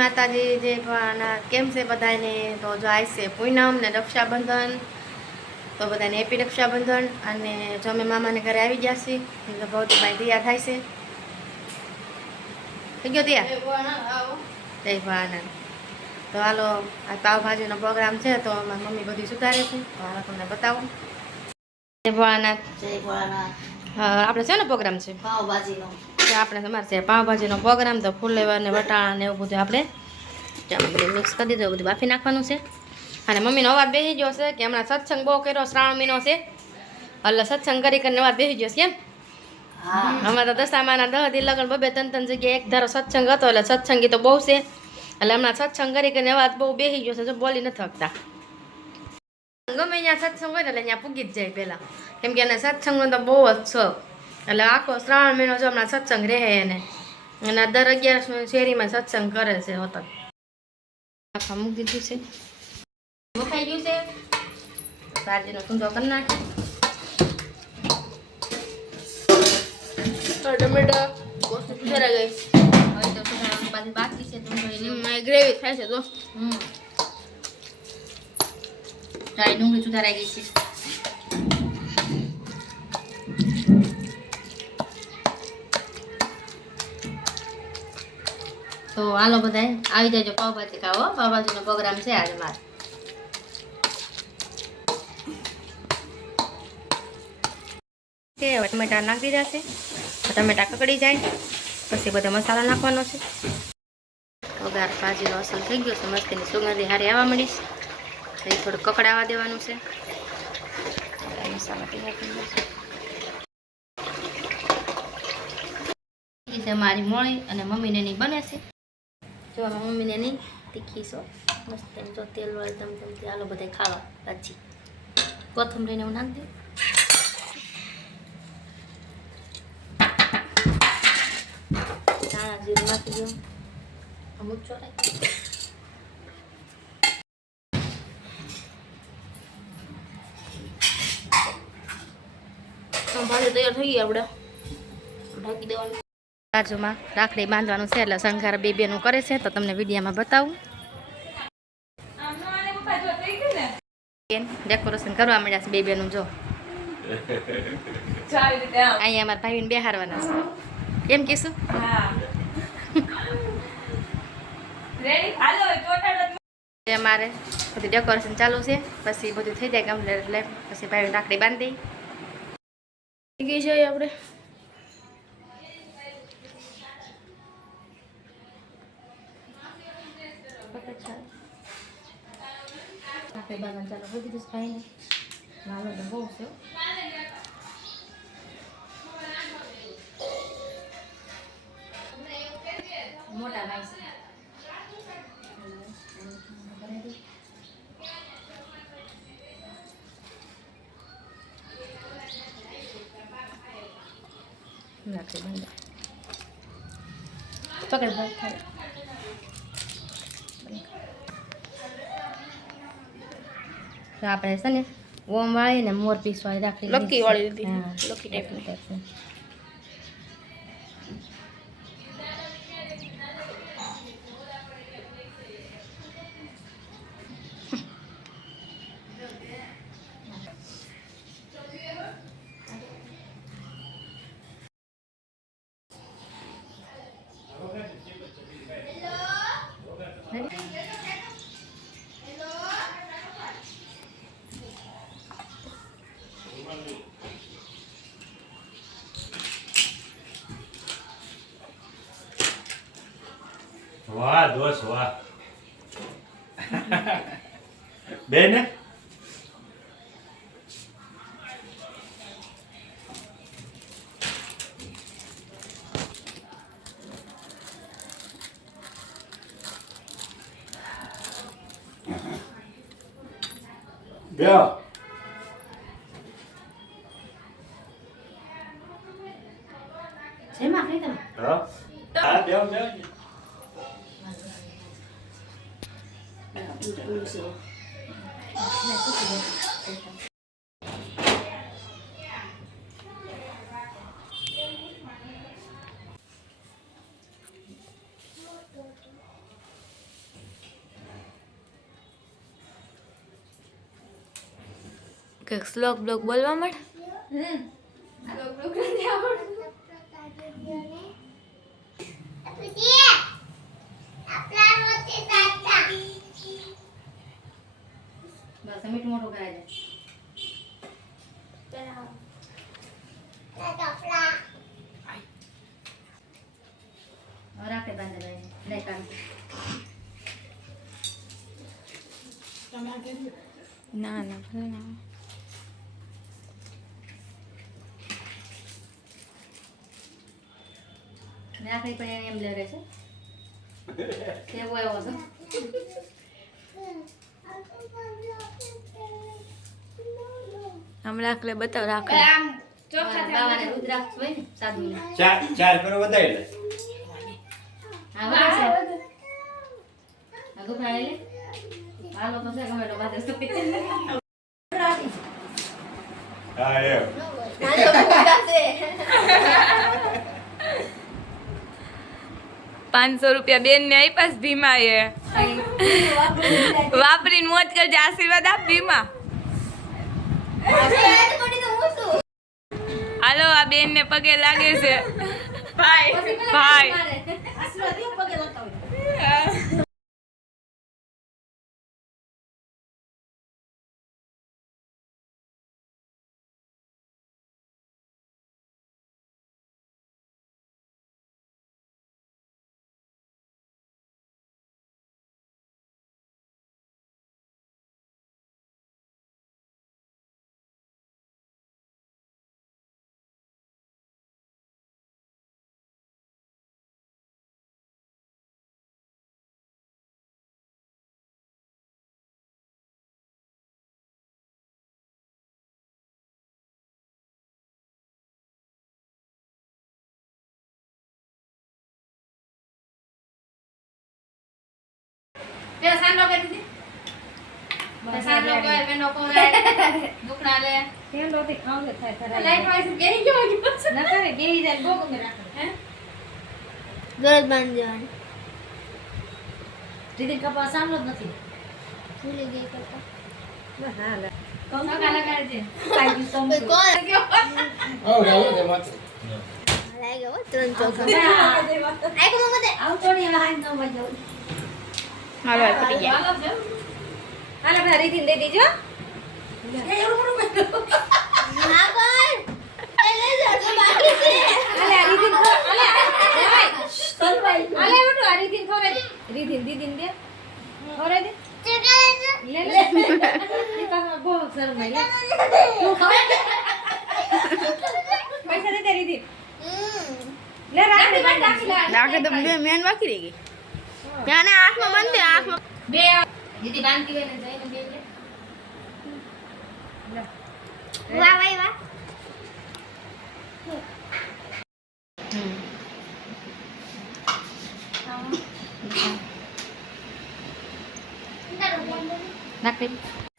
માતાજી જે પણ કેમ છે બધાને? તો જો આય છે પૂનમ ને રક્ષાબંધન, તો બધાને હેપી રક્ષાબંધન. અને જો અમે મામાને ઘરે આવી ગયા છીએ, ભૌતિકભાઈ તૈયાર થાય છે. થઈ ગયો તૈયાર? જય ભવાનંદ. તો હાલો, આ પાવભાજીનો પ્રોગ્રામ છે, તો મારી મમ્મી બધું સુધારે છે, તો હાલો તમને બતાવું. જય ભવાનાથ. જય ભોળાનાથ. આપણે શેનો પ્રોગ્રામ છે? પાવભાજીનો. આપણે તમારે છે પાવભાજીનો પ્રોગ્રામ, તો ફુલેવર ને વટાણા ને એવું બધું આપણે બધું મિક્સ કરી દીધું, બધું બાફી નાખવાનું છે. અને મમ્મીનો અવાજ બેસી ગયો છે કે હમણાં સત્સંગ બહુ કર્યો, શ્રાવણ મહિનો છે એટલે સત્સંગ કરીને અવાજ બેસી ગયો છે એમ. અમારા તો દશામાના 10 દી લગન 2-3 જગ્યાએ એક ધારો સત્સંગ હતો, એટલે સત્સંગી તો બહુ છે, એટલે હમણાં સત્સંગ કરીને અવાજ બહુ બેસી ગયો છે, જો બોલી નથી શકતા. ગમે ત્યાં સત્સંગ હોય ને એટલે ત્યાં પૂગી જ જાય પહેલાં, કેમ કે એને સત્સંગનો તો બહુ જ શોખ, એટલે આખો શ્રાવણ મહિનો જો હમણાં સત્સંગ રહે એને, અને દર 11 શેરીમાં સત્સંગ કરે છે હોતન. આખા મૂકી દીધું છે, મુકાઈ ગયું છે. ભાજીનો સૂંદો કરી નાખી, ટમેટા કોસ્ટ સુધારા ગઈ, હવે તો સુધારવાની પાછી બાકી છે. ગ્રેવી થાય છે તો ડુંગળી સુધારાઈ ગઈ છે. તો હાલો બધા આવી જાય પાવભાજી ખાવો, પાવભાજીનો પ્રોગ્રામ છે આજે મારે. હવે ટમેટા નાખી દીધા છે, ટમેટા કકડી જાય પછી બધો મસાલો નાખવાનો છે. વઘાર ભાજીનો અસલ થઈ ગયો છે, મસ્તીની સુગંધી હારી આવવા માંડી છે, એ થોડું કકડાવા દેવાનું છે. મસાલા તૈયાર થઈ ગયો છે. મારી મોળી અને મમ્મીને ની બને છે. જો મમ્મીને ની તીખી સો મસ્ત, જો તેલ વાળી તમતમથી. હાલો બધા ખાવા ભાજી. કોથમરીને હું નાખી દઉં. ધાણા જીરું નાખી દઉં, અમુક ચોરાય. ભાજી તૈયાર થઈ ગઈ, આપણે ઢાંકી દેવાનું. બાજુમાં રાખડી બાંધવાનું છે, એટલે શણગાર બેનું કરે છે, તો તમને વિડીયોમાં બતાવું. ડેકોરેશન કરવા માંડ્યા છે બેનું, જો અહીંયા અમારા ભાઈને બેહારવાના છે. એમ કીશું અમારે બધું ડેકોરેશન ચાલુ છે, પછી બધું થઈ જાય કમ્પ્લીટ એટલે પછી ભાઈ રાખડી બાંધી ગઈ છે. આપણે રાખડી બાંધવાનું ચાલુ કરી દીધું ભાઈને. નાનો તો બહુ છે, મોટા ભાઈ છે. રાખડી બાંધા પકડ ભાઈ ખાલી. તો આપણે છે ને ઓમ વાળી ને મોર પીસ વાળી રાખડી, લકી વાળી લીધી, લકી ટાઈપની છે. વાહ દોસ્ત વાહ. બેન બેઓ જેમાં ખાઈ તમે હા બેઓ બેઓ. કે શ્લોક બ્લોક બોલવા માંડ. બસ મીઠું મોટું કરાય છે રાખે બાંધે નહીં કામ ના ના ભલે ના. રાખડી પણ એને એમ લેરે છે કેવો એવો હતો હમણાં એટલે બતાવ રાખડી. બાવાને રુદ્રાક્ષ હોય ને સાધુ ચાર કરો વધારી લે. હા બસ આ દુખા લે હાલો પછી ગમે તો બાદ તો પીતે હા એમ. ₹500 બેન ને આપ્યા ભીમા એ વાપરીને મોજ કરજે. આશીર્વાદ આપ ભીમા. હાલો આ બેન ને પગે લાગે છે ભાઈ. તે સાંડો કે દીદી તે સાંડો કે મેનો કોરાય દુખડા લે તેલ રોટી ખાવ લે થાય થાય લાઈટ વાઈસ ગઈ ગયો ન કરે બેહી જાય બહુ ગમે રાખે હે ગરજ બાંધી દેવાની દીદી કપા સામલો જ નથી ભૂલી ગઈ કરતા હા લે સગા લગાડજે કાઈ સમ કોણ ગયો લાગી ગયો 3 ચોખા આખો મતે આવ તોડી હાઈ ન મજો હાલો પતી ગયા. હાલો છે હાલે ભાઈ રીતિન દે દીજો આ કોણ એ લે જતો બાકી છે હાલે આ રીતિન હાલે સનભાઈ હાલે બેટો આ રીતિન ખોરે દે રીતિન દીદીન દે ખોરે દે લે લે ઈ પાછા બહુ શરમાઈ લે તું ખોરે દે પૈસા દે રીતિન લે રાખડી બાંધી રાખડી તો મેન બાકી રહી ગઈ. ત્યાં ને આંખમાં બંધ દે, આંખમાં. બે દીદી બાંધી ગઈ ને જઈને બે લે વાહ વાહ વાહ રાખડી